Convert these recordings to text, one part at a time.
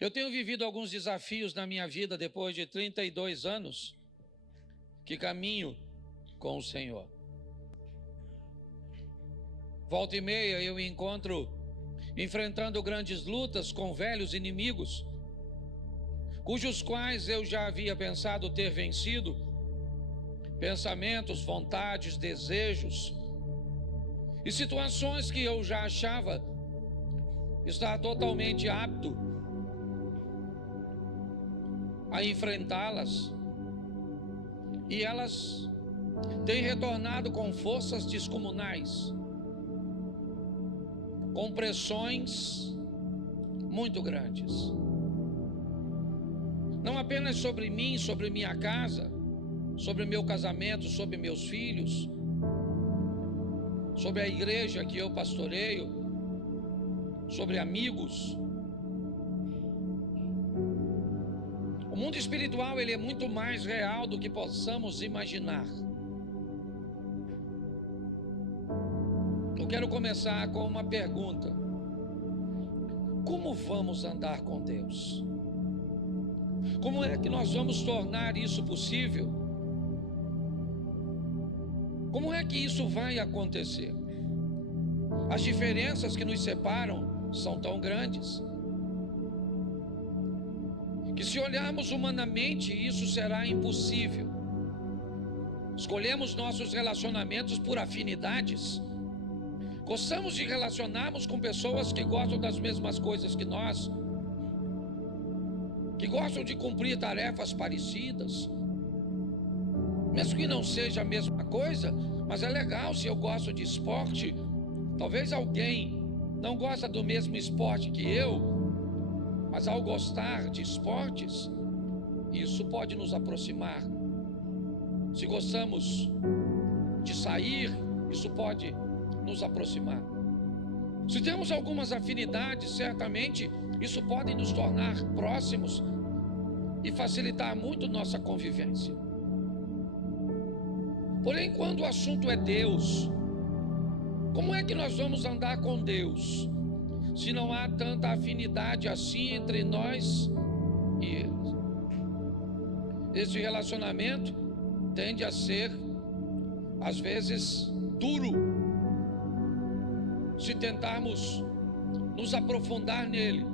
Eu tenho vivido alguns desafios na minha vida depois de 32 anos que caminho com o Senhor. Volta e meia eu me encontro enfrentando grandes lutas com velhos inimigos, cujos quais eu já havia pensado ter vencido, pensamentos, vontades, desejos e situações que eu já achava estar totalmente apto a enfrentá-las, e elas têm retornado com forças descomunais, com pressões muito grandes, não apenas sobre mim, sobre minha casa, sobre meu casamento, sobre meus filhos, sobre a igreja que eu pastoreio, sobre amigos. O mundo espiritual, ele é muito mais real do que possamos imaginar. Eu quero começar com uma pergunta: como vamos andar com Deus? Como é que nós vamos tornar isso possível? Como é que isso vai acontecer? As diferenças que nos separam são tão grandes que, se olharmos humanamente, isso será impossível. Escolhemos nossos relacionamentos por afinidades. Gostamos de relacionarmos com pessoas que gostam das mesmas coisas que nós, que gostam de cumprir tarefas parecidas, mesmo que não seja a mesma coisa. Mas é legal se eu gosto de esporte. Talvez alguém não gosta do mesmo esporte que eu, mas ao gostar de esportes, isso pode nos aproximar. Se gostamos de sair, isso pode nos aproximar. Se temos algumas afinidades, certamente isso pode nos tornar próximos e facilitar muito nossa convivência. Porém, quando o assunto é Deus, como é que nós vamos andar com Deus se não há tanta afinidade assim entre nós e Ele? Esse relacionamento tende a ser, às vezes, duro, se tentarmos nos aprofundar nele.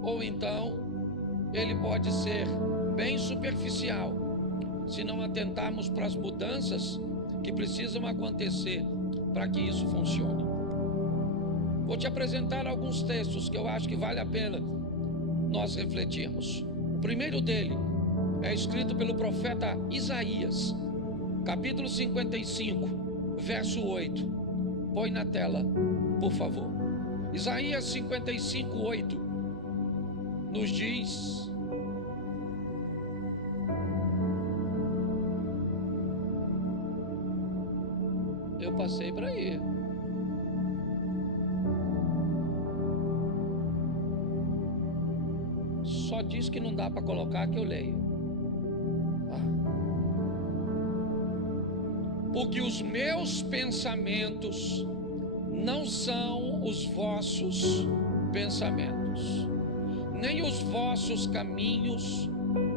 Ou então, ele pode ser bem superficial, se não atentarmos para as mudanças que precisam acontecer para que isso funcione. Vou te apresentar alguns textos que eu acho que vale a pena nós refletirmos. O primeiro dele é escrito pelo profeta Isaías, capítulo 55, verso 8. Põe na tela, por favor. Isaías 55, 8 nos diz: eu passei para aí. Só diz que não dá para colocar, que eu leio. Porque os meus pensamentos não são os vossos pensamentos, nem os vossos caminhos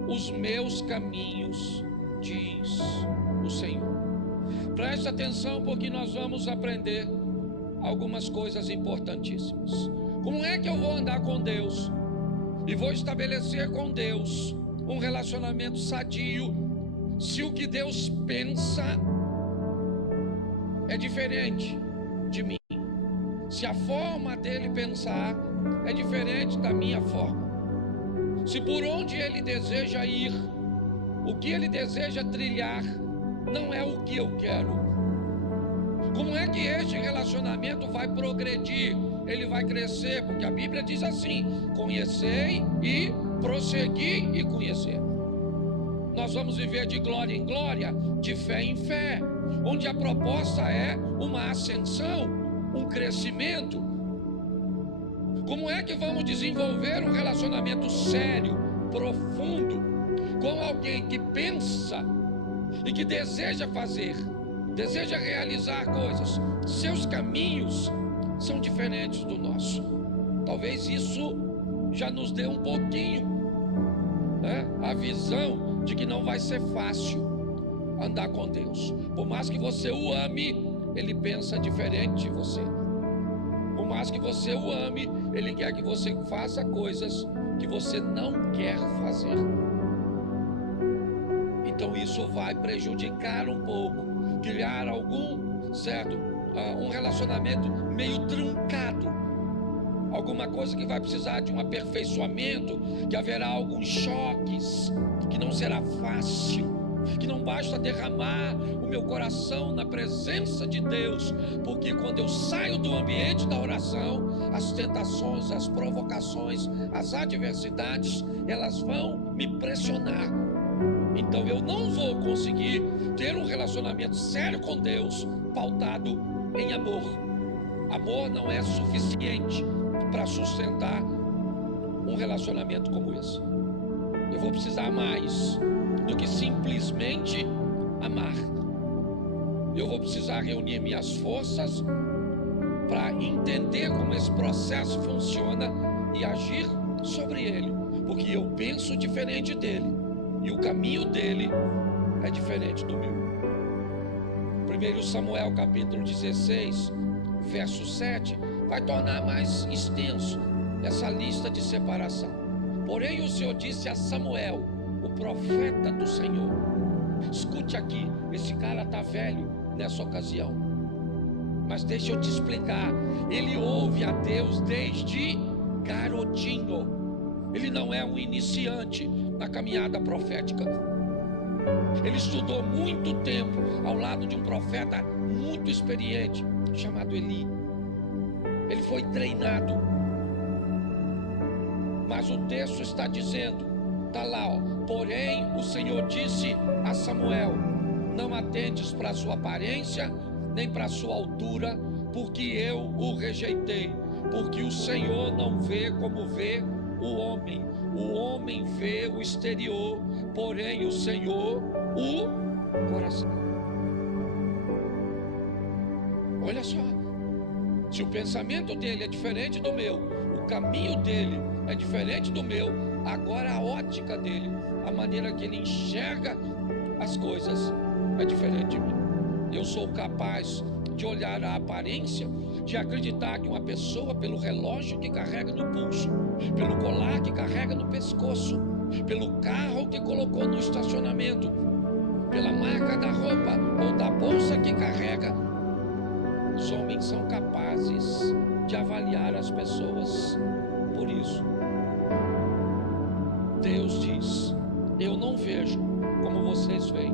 os meus caminhos, diz o Senhor. Preste atenção, porque nós vamos aprender algumas coisas importantíssimas. Como é que eu vou andar com Deus e vou estabelecer com Deus um relacionamento sadio, se o que Deus pensa é diferente de mim, se a forma dele pensar é diferente da minha forma, se por onde ele deseja ir, o que ele deseja trilhar, não é o que eu quero? Como é que este relacionamento vai progredir? Ele vai crescer, porque a Bíblia diz assim: conhecei e prossegui e conhecer. Nós vamos viver de glória em glória, de fé em fé, onde a proposta é uma ascensão, um crescimento. Como é que vamos desenvolver um relacionamento sério, profundo, com alguém que pensa e que deseja fazer, deseja realizar coisas? Seus caminhos são diferentes do nosso. Talvez isso já nos deu um pouquinho, né, a visão de que não vai ser fácil andar com Deus. Por mais que você o ame, Ele pensa diferente de você. Por mais que você o ame, Ele quer que você faça coisas que você não quer fazer. Então isso vai prejudicar um pouco, criar um relacionamento meio truncado, alguma coisa que vai precisar de um aperfeiçoamento, que haverá alguns choques, que não será fácil, que não basta derramar o meu coração na presença de Deus, porque quando eu saio do ambiente da oração, as tentações, as provocações, as adversidades, elas vão me pressionar. Então eu não vou conseguir ter um relacionamento sério com Deus pautado em amor. Amor não é suficiente para sustentar um relacionamento como esse. Eu vou precisar mais do que simplesmente amar. Eu vou precisar reunir minhas forças para entender como esse processo funciona e agir sobre ele, porque eu penso diferente dele e o caminho dele é diferente do meu. 1 Samuel capítulo 16, verso 7, vai tornar mais extenso essa lista de separação. Porém o Senhor disse a Samuel, o profeta do Senhor: escute aqui, esse cara está velho nessa ocasião, mas deixa eu te explicar, ele ouve a Deus desde garotinho, ele não é um iniciante na caminhada profética, ele estudou muito tempo ao lado de um profeta muito experiente, chamado Eli, ele foi treinado, mas o texto está dizendo, está lá, porém o Senhor disse a Samuel: não atentes para a sua aparência, nem para a sua altura, porque eu o rejeitei, porque o Senhor não vê como vê o homem vê o exterior, porém o Senhor o coração. Olha só, se o pensamento dele é diferente do meu, o caminho dele é diferente do meu, agora a ótica dele, a maneira que ele enxerga as coisas é diferente de mim. Eu sou capaz de olhar a aparência, de acreditar que uma pessoa, pelo relógio que carrega no pulso, pelo colar que carrega no pescoço, pelo carro que colocou no estacionamento, pela marca da roupa ou da bolsa que carrega, os homens são capazes de avaliar as pessoas por isso. Deus diz: eu não vejo como vocês veem.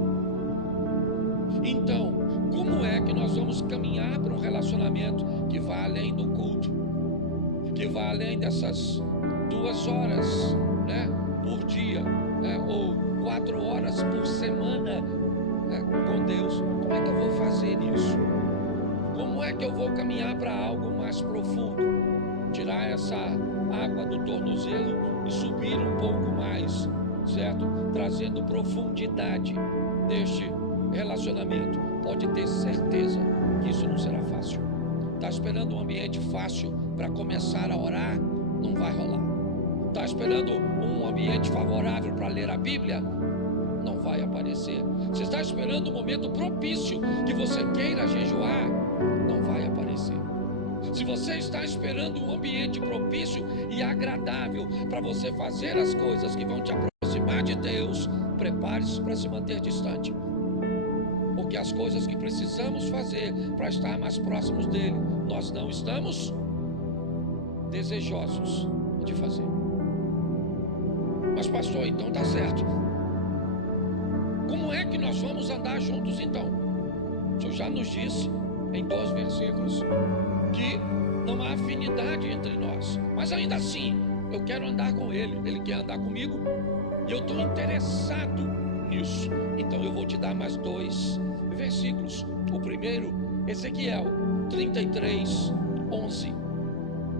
Então, como é que nós vamos caminhar para um relacionamento que vai além do culto, que vai além dessas 2 horas, né, por dia, né, ou 4 horas por semana, né, com Deus? Como é que eu vou fazer isso? Como é que eu vou caminhar para algo mais profundo? Tirar essa água do tornozelo e subir um pouco mais, certo? Trazendo profundidade neste relacionamento. Pode ter certeza que isso não será fácil. Está esperando um ambiente fácil para começar a orar? Não vai rolar. Está esperando um ambiente favorável para ler a Bíblia? Não vai aparecer. Você está esperando um momento propício que você queira jejuar? Não vai aparecer. Se você está esperando um ambiente propício e agradável para você fazer as coisas que vão te aproximar de Deus, prepare-se para se manter distante. Porque as coisas que precisamos fazer para estar mais próximos dele, nós não estamos desejosos de fazer. Mas pastor, então tá certo. Como é que nós vamos andar juntos então? O Senhor já nos disse em 2 versículos que não há afinidade entre nós, mas ainda assim eu quero andar com ele, ele quer andar comigo e eu estou interessado nisso. Então eu vou te dar mais 2 versículos. O primeiro, Ezequiel 33, 11.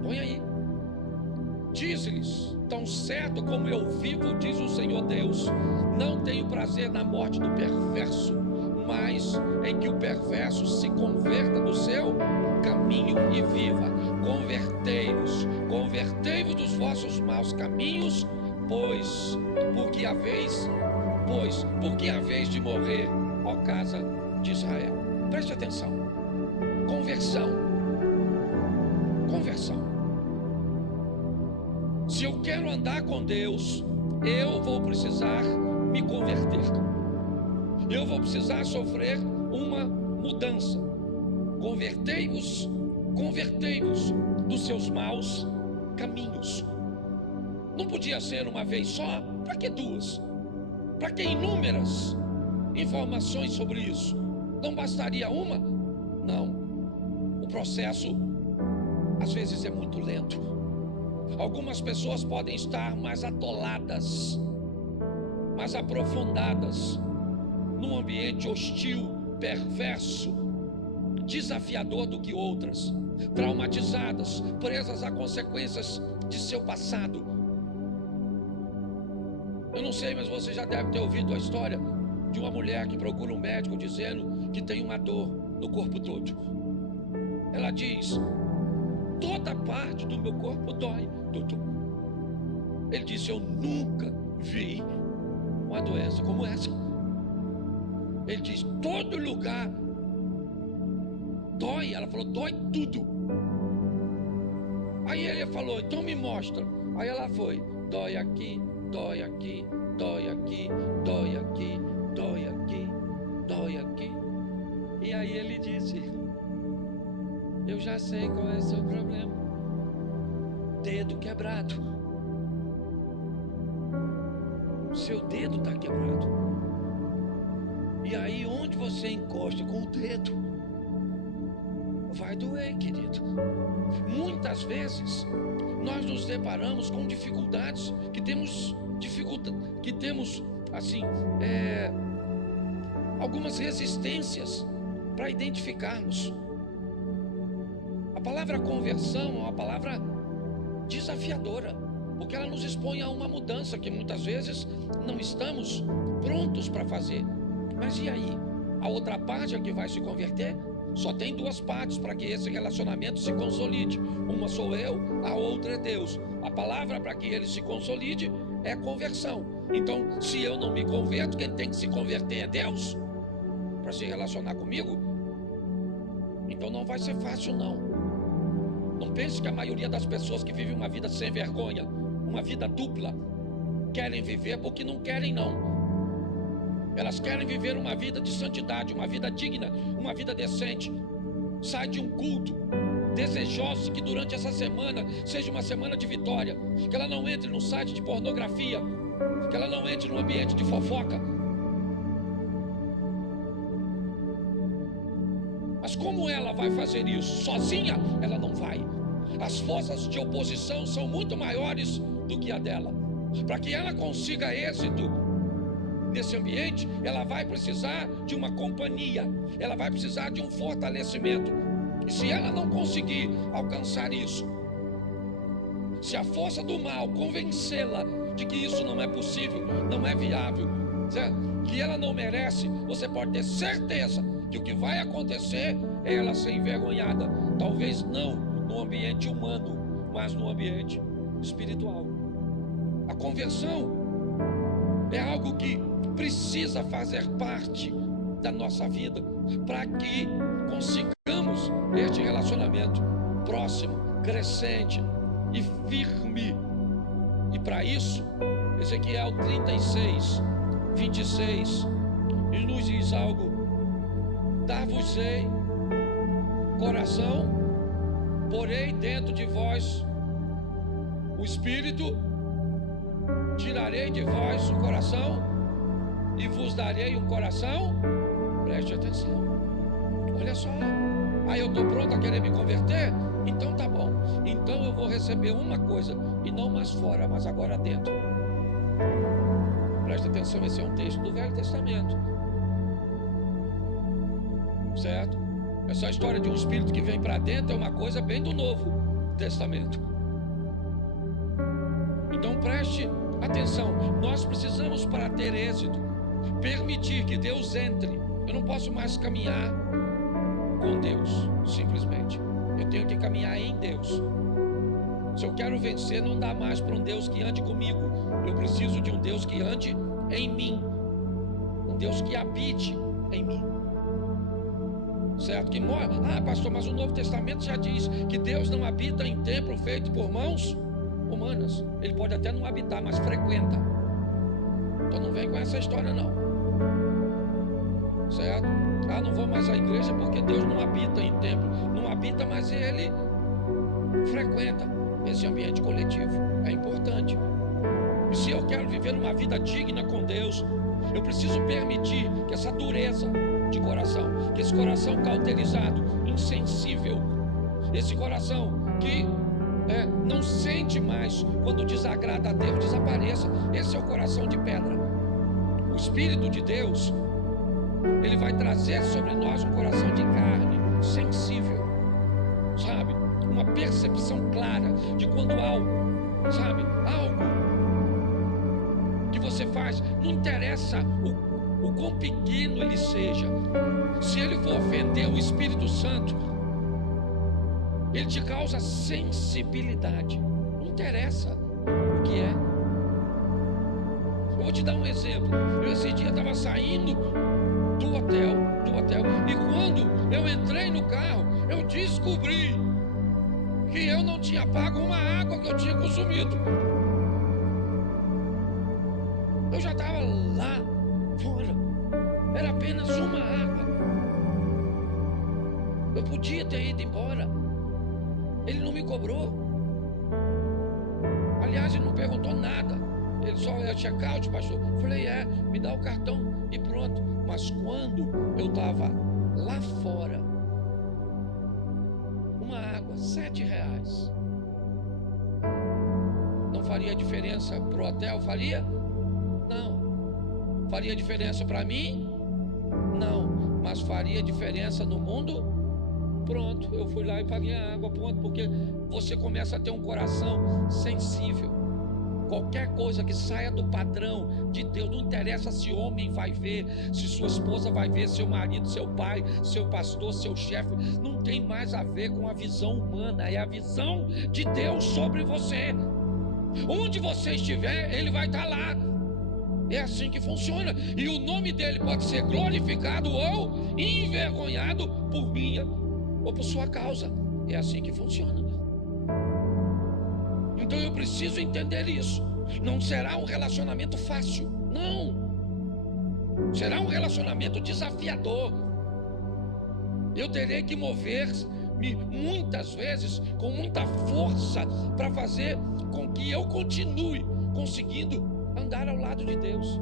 Põe aí. Diz-lhes: tão certo como eu vivo, diz o Senhor Deus, não tenho prazer na morte do perverso, mas em que o perverso se converta do seu caminho e viva. Convertei-vos dos vossos maus caminhos, pois porque a vez de morrer, ó casa de Israel. Preste atenção. Conversão. Se eu quero andar com Deus, eu vou precisar me converter. Eu vou precisar sofrer uma mudança. Convertei-vos dos seus maus caminhos. Não podia ser uma vez só? Para que duas? Para que inúmeras informações sobre isso? Não bastaria uma? Não. O processo às vezes é muito lento. Algumas pessoas podem estar mais atoladas, mais aprofundadas num ambiente hostil, perverso, desafiador do que outras, traumatizadas, presas a consequências de seu passado. Eu não sei, mas você já deve ter ouvido a história de uma mulher que procura um médico dizendo que tem uma dor no corpo todo. Ela diz: toda parte do meu corpo dói, doutor. Ele disse: eu nunca vi uma doença como essa. Ele diz: todo lugar dói. Ela falou: dói tudo. Aí ele falou: então me mostra. Aí ela foi: dói aqui, dói aqui, dói aqui, dói aqui, dói aqui, dói aqui. E aí ele disse: eu já sei qual é o seu problema. Dedo quebrado. Seu dedo está quebrado. E aí onde você encosta com o dedo, vai doer, querido. Muitas vezes nós nos deparamos com dificuldades, que temos assim, algumas resistências para identificarmos. A palavra conversão é uma palavra desafiadora, porque ela nos expõe a uma mudança que muitas vezes não estamos prontos para fazer. Mas e aí? A outra parte é que vai se converter? Só tem duas partes para que esse relacionamento se consolide. Uma sou eu, a outra é Deus. A palavra para que ele se consolide é conversão. Então, se eu não me converto, quem tem que se converter é Deus para se relacionar comigo. Então não vai ser fácil, não. Não pense que a maioria das pessoas que vivem uma vida sem vergonha, uma vida dupla, querem viver porque não querem, não. Elas querem viver uma vida de santidade, uma vida digna, uma vida decente. Sai de um culto desejoso que durante essa semana seja uma semana de vitória, que ela não entre num site de pornografia, que ela não entre num ambiente de fofoca. Mas como ela vai fazer isso? Sozinha ela não vai. As forças de oposição são muito maiores do que a dela. Para que ela consiga êxito nesse ambiente, ela vai precisar de uma companhia, ela vai precisar de um fortalecimento. E se ela não conseguir alcançar isso, se a força do mal convencê-la de que isso não é possível, não é viável, que ela não merece, você pode ter certeza que o que vai acontecer é ela ser envergonhada. Talvez não no ambiente humano, mas no ambiente espiritual. A conversão é algo que precisa fazer parte da nossa vida para que consigamos este relacionamento próximo, crescente e firme. E para isso, Ezequiel 36, 26, ele nos diz algo: dar-vos-ei coração, porei dentro de vós o espírito, tirarei de vós o coração e vos darei um coração. Preste atenção. Olha só. Aí eu estou pronto a querer me converter? Então tá bom. Então eu vou receber uma coisa, e não mais fora, mas agora dentro. Preste atenção, esse é um texto do Velho Testamento. Certo? Essa história de um espírito que vem para dentro é uma coisa bem do Novo Testamento. Então preste atenção. Nós precisamos, para ter êxito, permitir que Deus entre Eu não posso mais caminhar com Deus, simplesmente. Eu tenho que caminhar em Deus. Se eu quero vencer, não dá mais para um Deus que ande comigo. Eu preciso de um Deus que ande em mim. Um Deus que habite em mim. Certo? Que mora. Ah, pastor, mas o Novo Testamento já diz que Deus não habita em templo feito por mãos humanas. Ele pode até não habitar, mas frequenta. Então não vem com essa história não. Certo? Ah, não vou mais à igreja porque Deus não habita em templo. Não habita, mas Ele frequenta esse ambiente coletivo. É importante. E se eu quero viver uma vida digna com Deus, eu preciso permitir que essa dureza de coração, que esse coração cauterizado, insensível, esse coração que não sente mais quando desagrada a Deus, desapareça. Esse é o coração de pedra. O Espírito de Deus, Ele vai trazer sobre nós um coração de carne, sensível, sabe? Uma percepção clara de quando algo, sabe? Algo que você faz, não interessa o quão pequeno ele seja, se ele for ofender o Espírito Santo, ele te causa sensibilidade, não interessa o que é. Eu vou te dar um exemplo. Eu esse dia estava saindo do hotel, e quando eu entrei no carro, eu descobri que eu não tinha pago uma água que eu tinha consumido. Eu já estava lá fora, era apenas uma água. Eu podia ter ido embora. Ele não me cobrou. Aliás, ele não perguntou nada. Ele só é check-out, pastor. Falei, me dá o cartão e pronto. Mas quando eu estava lá fora, uma água, R$7. Não faria diferença para o hotel? Faria? Não. Faria diferença para mim? Não. Mas faria diferença no mundo? Pronto, eu fui lá e paguei a água, pronto. Porque você começa a ter um coração sensível. Qualquer coisa que saia do padrão de Deus, não interessa se homem vai ver, se sua esposa vai ver, seu marido, seu pai, seu pastor, seu chefe, não tem mais a ver com a visão humana, é a visão de Deus sobre você. Onde você estiver, Ele vai estar lá. É assim que funciona. E o nome dele pode ser glorificado ou envergonhado por minha ou por sua causa. É assim que funciona. Então eu preciso entender isso. Não será um relacionamento fácil, não. Será um relacionamento desafiador. Eu terei que mover-me muitas vezes com muita força para fazer com que eu continue conseguindo andar ao lado de Deus.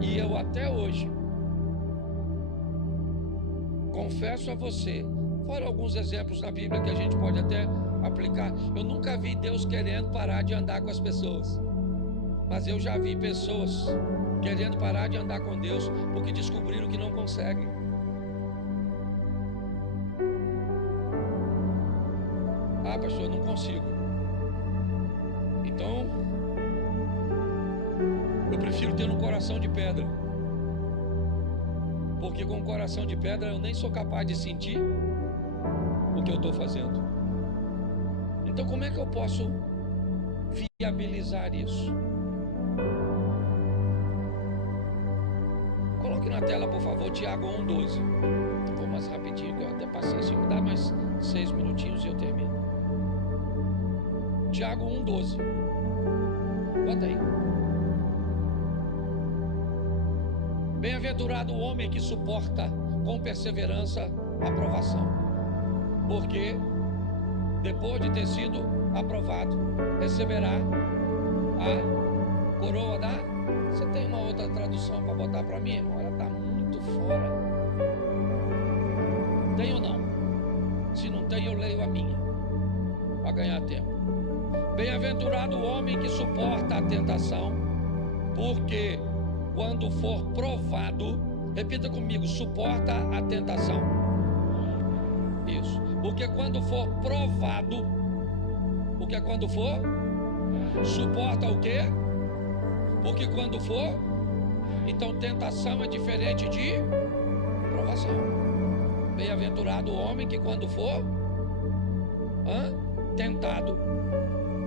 E eu até hoje confesso a você, fora alguns exemplos na Bíblia que a gente pode até aplicar, eu nunca vi Deus querendo parar de andar com as pessoas, mas eu já vi pessoas querendo parar de andar com Deus porque descobriram que não conseguem. Ah, pastor, eu não consigo. Então eu prefiro ter um coração de pedra, porque com um coração de pedra eu nem sou capaz de sentir o que eu estou fazendo. Então como é que eu posso viabilizar isso? Coloque na tela, por favor, Tiago 1:12. Vou mais rapidinho, que eu até passei. Se me dá mais 6 minutinhos e eu termino. Tiago 1:12. Bota aí. Bem-aventurado o homem que suporta com perseverança a provação, porque depois de ter sido aprovado, receberá a coroa da... Você tem uma outra tradução para botar para mim? Ela está muito fora. Tem ou não? Se não tem, eu leio a minha, para ganhar tempo. Bem-aventurado o homem que suporta a tentação, porque quando for provado, repita comigo, suporta a tentação. Isso. Porque quando for provado, o que é quando for? Suporta o quê? Porque quando for Então tentação é diferente de provação. Bem-aventurado o homem que quando for tentado,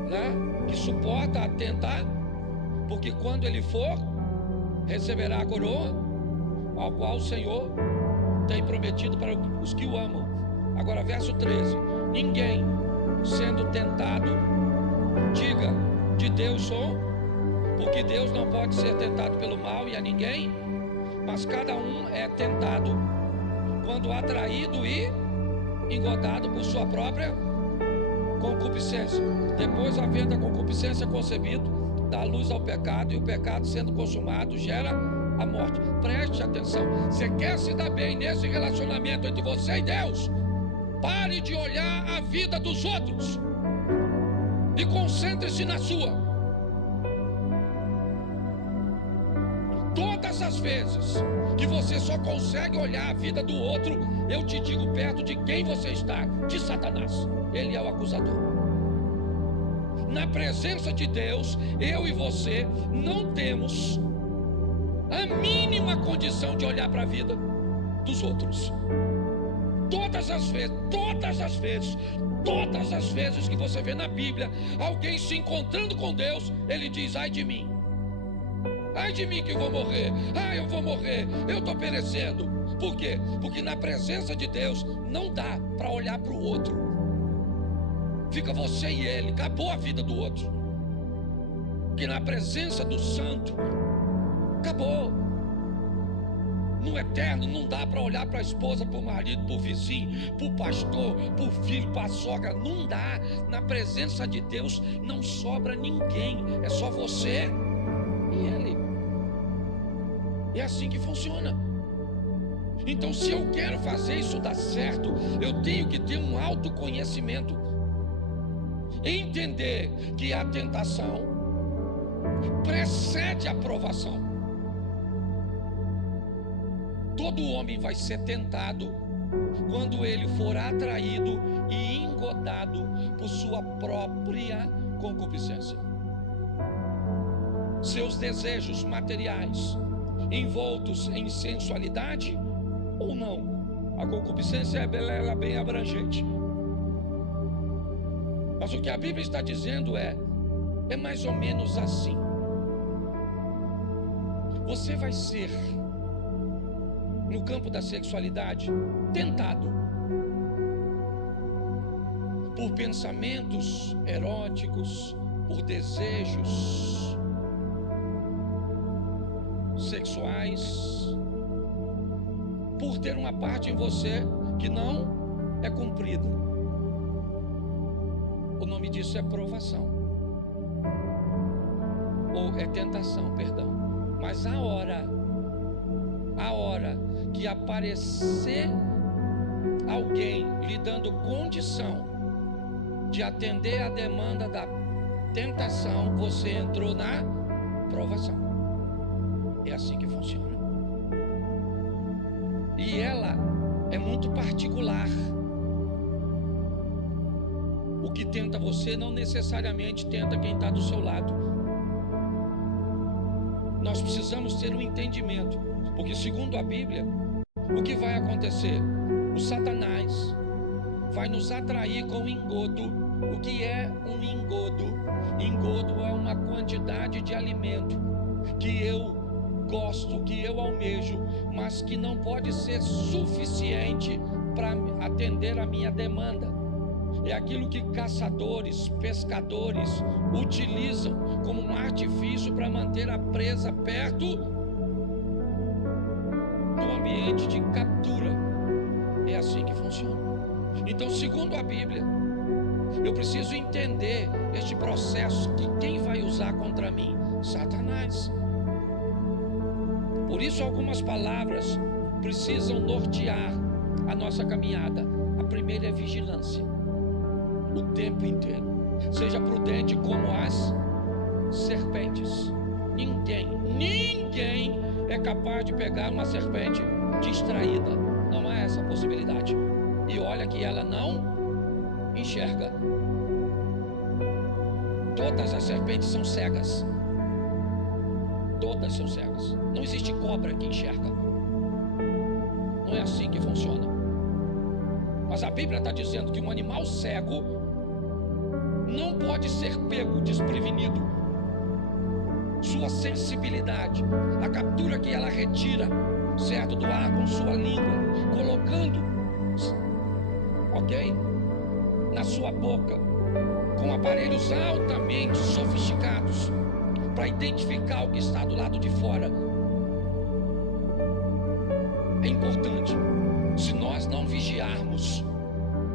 né? Que suporta a tentar, porque quando ele for, receberá a coroa, ao qual o Senhor tem prometido para os que o amam. Agora verso 13: ninguém sendo tentado diga de Deus sou, porque Deus não pode ser tentado pelo mal e a ninguém, mas cada um é tentado quando atraído e engodado por sua própria concupiscência. Depois, havendo a concupiscência concebido, dá luz ao pecado, e o pecado, sendo consumado, gera a morte. Preste atenção. Você quer se dar bem nesse relacionamento entre você e Deus? Pare de olhar a vida dos outros e concentre-se na sua. Todas as vezes que você só consegue olhar a vida do outro, eu te digo perto de quem você está: de Satanás. Ele é o acusador. Na presença de Deus, eu e você não temos a mínima condição de olhar para a vida dos outros. Todas as vezes que você vê na Bíblia alguém se encontrando com Deus, ele diz: ai de mim que eu vou morrer, eu vou morrer, eu estou perecendo. Por quê? Porque na presença de Deus não dá para olhar para o outro. Fica você e ele, acabou a vida do outro. Porque na presença do santo, acabou. No eterno não dá para olhar para a esposa, para o marido, para o vizinho, para o pastor, para o filho, para a sogra. Não dá. Na presença de Deus não sobra ninguém. É só você e ele. É assim que funciona. Então, se eu quero fazer isso dar certo, eu tenho que ter um autoconhecimento. Entender que a tentação precede a provação. Todo homem vai ser tentado quando ele for atraído e engodado por sua própria concupiscência. Seus desejos materiais envoltos em sensualidade ou não. A concupiscência é bem abrangente. Mas o que a Bíblia está dizendo é mais ou menos assim. Você vai ser, no campo da sexualidade, tentado por pensamentos eróticos, por desejos sexuais, por ter uma parte em você que não é cumprida. O nome disso é provação, ou é tentação, perdão. Mas a hora que aparecer alguém lhe dando condição de atender a demanda da tentação, você entrou na provação. É assim que funciona. E ela é muito particular. O que tenta você não necessariamente tenta quem está do seu lado. Nós precisamos ter um entendimento, porque segundo a Bíblia, o que vai acontecer? O Satanás vai nos atrair com engodo. O que é um engodo? Engodo é uma quantidade de alimento que eu gosto, que eu almejo, mas que não pode ser suficiente para atender a minha demanda. É aquilo que caçadores, pescadores utilizam como um artifício para manter a presa perto do ambiente de captura. É assim que funciona. Então, segundo a Bíblia, eu preciso entender este processo que quem vai usar contra mim? Satanás. Por isso, algumas palavras precisam nortear a nossa caminhada. A primeira é vigilância. O tempo inteiro. Seja prudente como as serpentes. Ninguém é capaz de pegar uma serpente distraída. Não há essa possibilidade. E olha que ela não enxerga. Todas as serpentes são cegas. Todas são cegas. Não existe cobra que enxerga. Não é assim que funciona. Mas a Bíblia está dizendo que um animal cego não pode ser pego desprevenido. Sua sensibilidade, a captura que ela retira, certo, do ar com sua língua, colocando, ok, na sua boca, com aparelhos altamente sofisticados, para identificar o que está do lado de fora. É importante. Se nós não vigiarmos,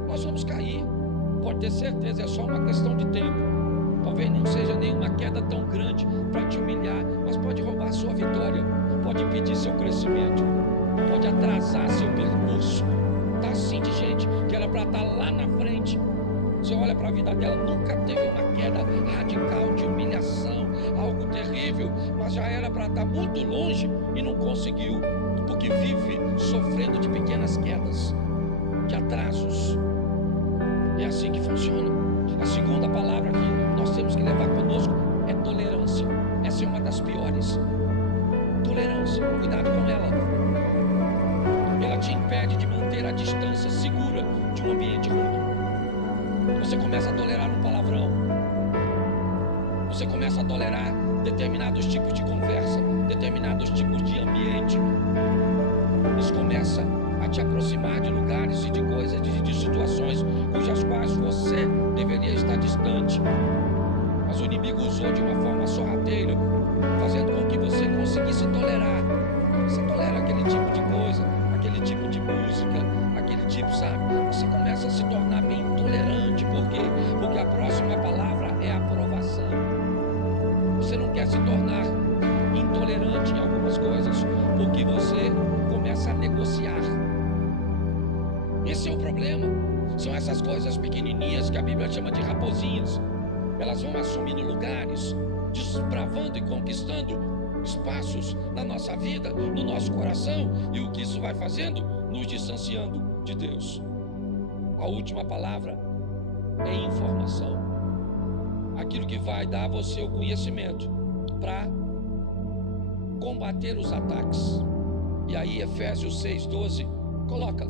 nós vamos cair. Pode ter certeza, é só uma questão de tempo. Talvez não seja nenhuma queda tão grande para te humilhar, mas pode roubar sua vitória, pode impedir seu crescimento, pode atrasar seu percurso. Está assim de gente que era para estar lá na frente. Você olha para a vida dela, nunca teve uma queda radical de humilhação, algo terrível, mas já era para estar muito longe e não conseguiu, porque vive sofrendo de pequenas quedas, de atrasos. É assim que funciona. A segunda palavra que nós temos que levar conosco é tolerância. Essa é uma das piores. Tolerância, cuidado com ela. Ela te impede de manter a distância segura de um ambiente ruim. Você começa a tolerar um palavrão. Você começa a tolerar determinados tipos de conversa, determinados tipos de ambiente. Isso começa a te aproximar de lugares e de coisas, de situações cujas quais você deveria estar distante. Mas o inimigo usou de uma forma sorrateira, fazendo com que você conseguisse tolerar. Você tolera aquele tipo de coisa, aquele tipo de música, aquele tipo, sabe? Você começa a se tornar bem intolerante. Por quê? Porque a próxima palavra é aprovação. Você não quer se tornar intolerante em algumas coisas, porque você começa a negociar. Esse é o problema. São essas coisas pequenininhas que a Bíblia chama de raposinhas. Elas vão assumindo lugares, desbravando e conquistando espaços na nossa vida, no nosso coração. E o que isso vai fazendo? Nos distanciando de Deus. A última palavra é informação. Aquilo que vai dar a você o conhecimento para combater os ataques. E aí Efésios 6:12 coloca: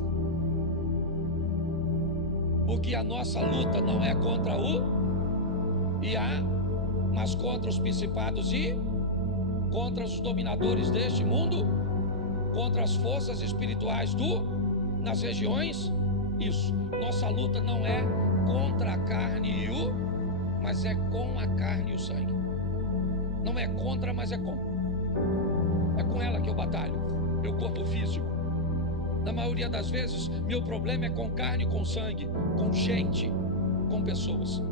porque a nossa luta não é contra o mas contra os principados e contra os dominadores deste mundo, contra as forças espirituais nas regiões. Isso, nossa luta não é contra a carne mas é com a carne e o sangue. Não é contra, mas é com. É com ela que eu batalho, meu corpo físico. Na maioria das vezes, meu problema é com carne, com sangue, com gente, com pessoas.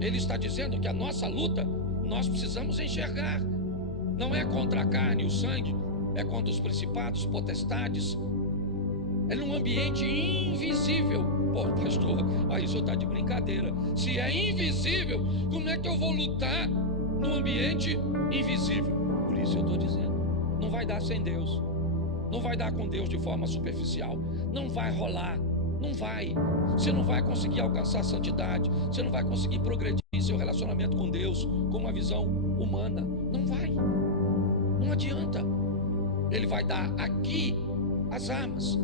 Ele está dizendo que a nossa luta, nós precisamos enxergar. Não é contra a carne e o sangue, é contra os principados, potestades. É num ambiente invisível. Pô, pastor, aí o senhor está de brincadeira. Se é invisível, como é que eu vou lutar num ambiente invisível? Por isso eu estou dizendo, não vai dar sem Deus. Não vai dar com Deus de forma superficial. Não vai rolar. Não vai. Você não vai conseguir alcançar a santidade. Você não vai conseguir progredir em seu relacionamento com Deus com uma visão humana. Não vai. Não adianta. Ele vai dar aqui as armas.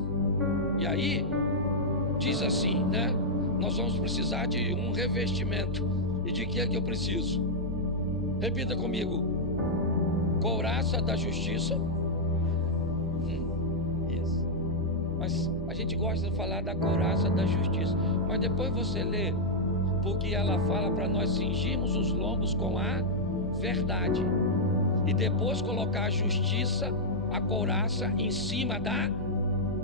E aí, diz assim, né? Nós vamos precisar de um revestimento. E de que é que eu preciso? Repita comigo. Couraça da justiça. Mas a gente gosta de falar da couraça da justiça. Mas depois você lê, porque ela fala para nós cingirmos os lombos com a verdade. E depois colocar a justiça, a couraça em cima da...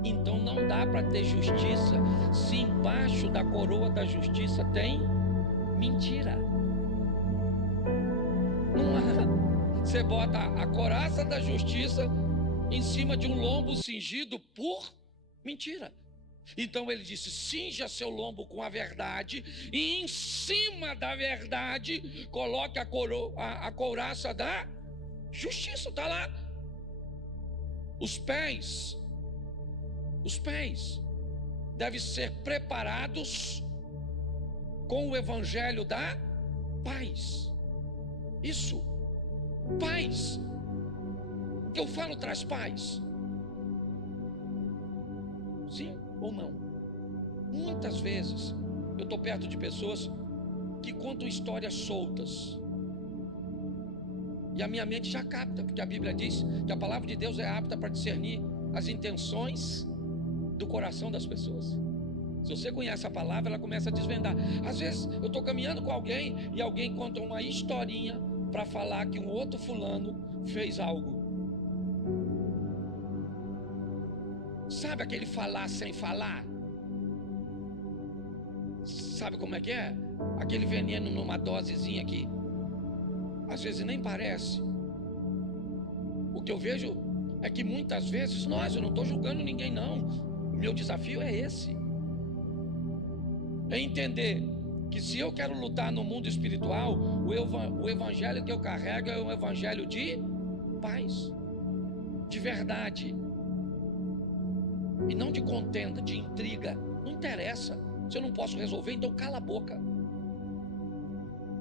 Então não dá para ter justiça se embaixo da coroa da justiça tem mentira. Não há. Você bota a couraça da justiça em cima de um lombo cingido por mentira. Então ele disse: cinja seu lombo com a verdade, e em cima da verdade coloque a couraça da justiça. Está lá. Os pés devem ser preparados com o evangelho da paz. Isso, paz. que eu falo traz paz? Sim ou não? Muitas vezes eu estou perto de pessoas que contam histórias soltas, e a minha mente já capta, porque a Bíblia diz que a palavra de Deus é apta para discernir as intenções do coração das pessoas. Se você conhece a palavra, ela começa a desvendar. Às vezes eu estou caminhando com alguém e alguém conta uma historinha para falar que um outro fulano fez algo. Sabe aquele falar sem falar? Sabe como é que é? Aquele veneno numa dosezinha aqui. Às vezes nem parece. O que eu vejo é que muitas vezes eu não estou julgando ninguém não. O meu desafio é esse. É entender que se eu quero lutar no mundo espiritual, o evangelho que eu carrego é um evangelho de paz, de verdade, e não de contenda, de intriga. Não interessa. Se eu não posso resolver, então cala a boca.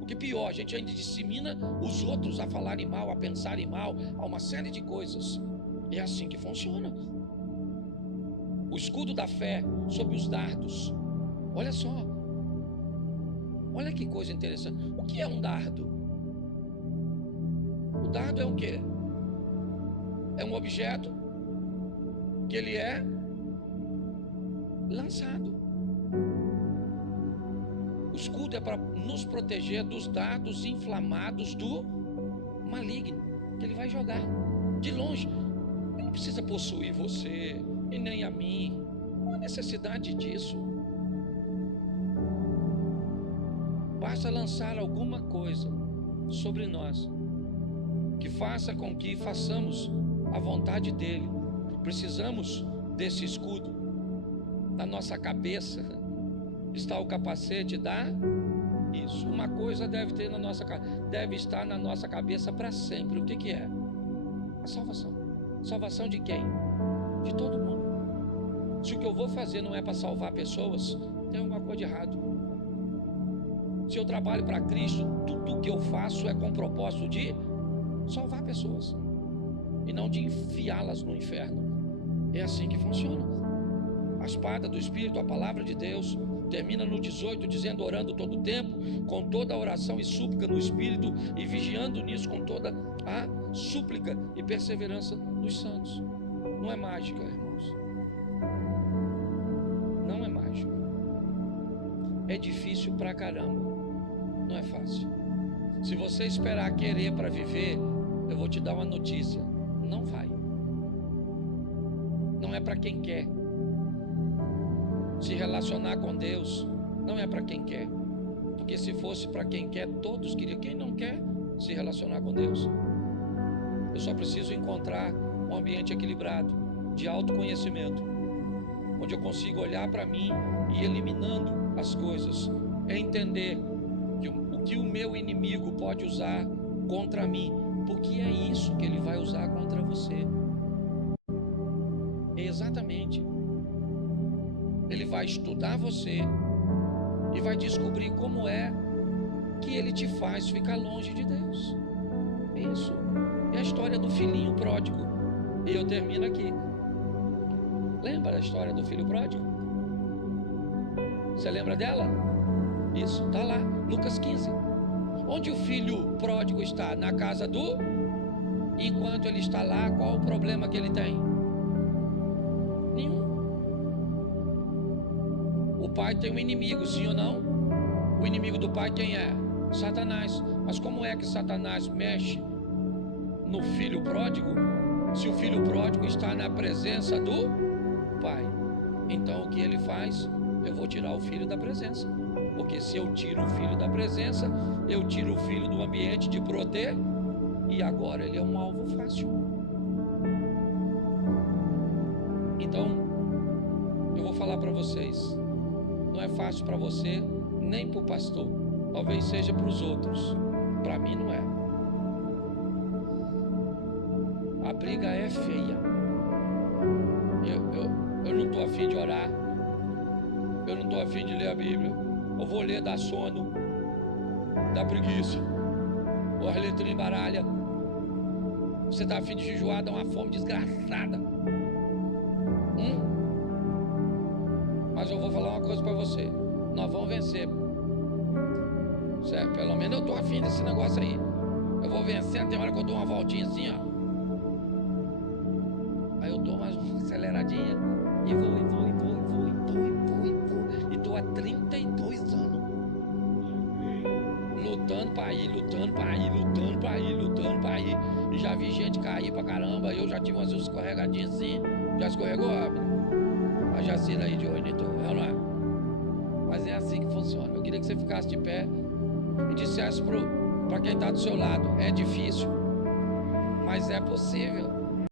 O que pior, a gente ainda dissemina os outros a falarem mal, a pensarem mal, a uma série de coisas. É assim que funciona. O escudo da fé sobre os dardos. Olha só. Olha que coisa interessante. O que é um dardo? O dardo é o quê? É um objeto que ele é lançado. O escudo é para nos proteger dos dardos inflamados do maligno, que ele vai jogar de longe. Ele não precisa possuir você e nem a mim. Não há necessidade disso. Basta lançar alguma coisa sobre nós que faça com que façamos a vontade dele. Precisamos desse escudo. Na nossa cabeça está o capacete da isso. Uma coisa deve estar na nossa cabeça para sempre. O que é? A salvação. Salvação de quem? De todo mundo. Se o que eu vou fazer não é para salvar pessoas, tem alguma coisa de errado. Se eu trabalho para Cristo, tudo que eu faço é com o propósito de salvar pessoas e não de enfiá-las no inferno. É assim que funciona. A espada do Espírito, a palavra de Deus, termina no 18 dizendo: orando todo o tempo, com toda a oração e súplica no Espírito, e vigiando nisso com toda a súplica e perseverança dos santos. Não é mágica, irmãos. Não é mágica. É difícil pra caramba. Não é fácil. Se você esperar querer para viver, eu vou te dar uma notícia: não vai. Não é para quem quer. Se relacionar com Deus não é para quem quer, porque se fosse para quem quer, todos queriam. Quem não quer se relacionar com Deus? Eu só preciso encontrar um ambiente equilibrado, de autoconhecimento, onde eu consigo olhar para mim e ir eliminando as coisas, é entender que o que o meu inimigo pode usar contra mim, porque é isso que ele vai usar contra você. Exatamente. Ele vai estudar você e vai descobrir como é que ele te faz ficar longe de Deus. Isso é a história do filhinho pródigo. E eu termino aqui. Lembra da história do filho pródigo? Você lembra dela? Isso, está lá, Lucas 15. Onde o filho pródigo está? Na casa do... Enquanto ele está lá, qual o problema que ele tem? Nenhum. O pai tem um inimigo, sim ou não? O inimigo do pai quem é? Satanás. Mas como é que Satanás mexe no filho pródigo, se o filho pródigo está na presença do pai? Então o que ele faz? Eu vou tirar o filho da presença. Porque se eu tiro o filho da presença, eu tiro o filho do ambiente de proteger, e agora ele é um alvo fácil. Então, eu vou falar para vocês, não é fácil para você, nem para o pastor. Talvez seja para os outros. Para mim não é. A briga é feia. Eu não estou a fim de orar. Eu não estou a fim de ler a Bíblia. Eu vou ler, dá sono, dá preguiça. Ou a letrinha embaralha. Você está a fim de jejuar, dá uma fome desgraçada. Mas eu vou falar uma coisa para você. Nós vamos vencer. Certo? Pelo menos eu estou afim desse negócio aí. Eu vou vencer, tem hora que eu dou uma voltinha assim, ó. Aí eu dou uma aceleradinha e vou. E estou há 32 anos lutando para ir. E já vi gente cair pra caramba. Eu já tive umas escorregadinhas assim. Já escorregou, a Jacira aí de hoje, então, não é? Mas é assim que funciona. Eu queria que você ficasse de pé e dissesse para quem está do seu lado: é difícil, mas é possível.